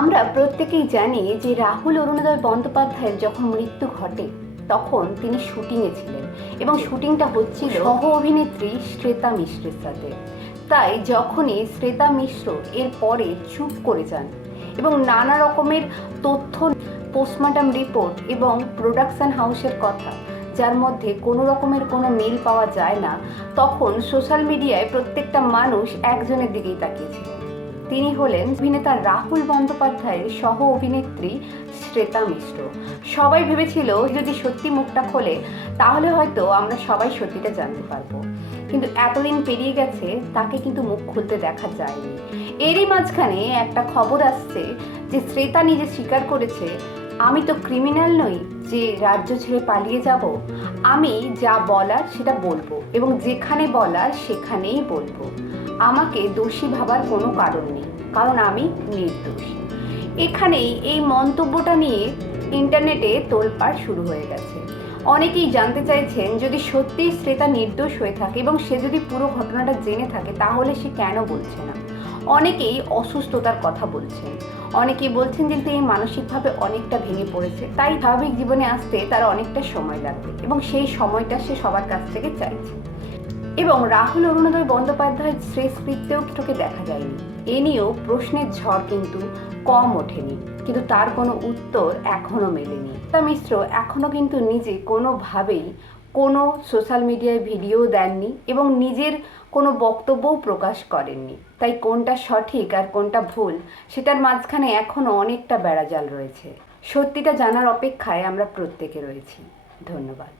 আমরা প্রত্যেকেই জানি যে রাহুল অরুণোদয় বন্দ্যোপাধ্যায়ের যখন মৃত্যু ঘটে তখন তিনি শুটিংয়ে ছিলেন এবং শুটিংটা হচ্ছিল সহ অভিনেত্রী শ্বেতা মিশ্রের সাথে। তাই যখনই শ্বেতা মিশ্র এর পরে চুপ করে যান এবং নানা রকমের তথ্য, পোস্টমর্টম রিপোর্ট এবং প্রোডাকশন হাউসের কথা যার মধ্যে কোনো রকমের কোনো মিল পাওয়া যায় না, তখন সোশ্যাল মিডিয়ায় প্রত্যেকটা মানুষ একজনের দিকেই তাকিয়েছিলেন। তিনি হলেন অভিনেতা রাহুল বন্দ্যোপাধ্যায়ের সহ অভিনেত্রী শ্বেতা মিশ্র। সবাই ভেবেছিল যদি সত্যি মুখটা খোলে তাহলে হয়তো আমরা সবাই সত্যিটা জানতে পারবো, কিন্তু এতদিন পেরিয়ে গেছে, তাকে কিন্তু মুখ খুলতে দেখা যায়নি। এরই মাঝখানে একটা খবর আসছে যে শ্বেতা নিজে স্বীকার করেছে, আমি তো ক্রিমিনাল নই যে রাজ্য ছেড়ে পালিয়ে যাব, আমি যা বলার সেটা বলবো এবং যেখানে বলার সেখানেই বলবো। আমাকে দোষী ভাবার কোনো কারণ নেই, কারণ আমি নির্দোষ। এখানেই এই মন্তব্যটা নিয়ে ইন্টারনেটে তোলপাড় শুরু হয়ে গেছে। অনেকেই জানতে চাইছেন, যদি সত্যিই শ্বেতা নির্দোষ হয়ে থাকে এবং সে যদি পুরো ঘটনাটা জেনে থাকে তাহলে সে কেন বলছে না। অনেকেই অসুস্থতার কথা বলছেন, অনেকেই বলছেন যে তিনি মানসিকভাবে অনেকটা ভেঙে পড়েছে, তাই স্বাভাবিক জীবনে আসতে তার অনেকটা সময় লাগবে এবং সেই সময়টা সে সবার কাছ থেকে চাইছে। এবং রাহুল অরুণোদয় বন্দ্যোপাধ্যায়ের শেষকৃত্যেও তোকে দেখা যায়নি, এ নিয়েও প্রশ্নের ঝড় কিন্তু কম ওঠেনি, কিন্তু তার কোনো উত্তর এখনো মেলেনি। তা মিশ্র এখনো কিন্তু নিজে কোনোভাবেই কোনো সোশ্যাল মিডিয়ায় ভিডিও দেননি এবং নিজের কোনো বক্তব্যও প্রকাশ করেননি। তাই কোনটা সঠিক আর কোনটা ভুল সেটার মাঝখানে এখনো অনেকটা বেড়াজাল রয়েছে। সত্যিটা জানার অপেক্ষায় আমরা প্রত্যেকে রয়েছি। ধন্যবাদ।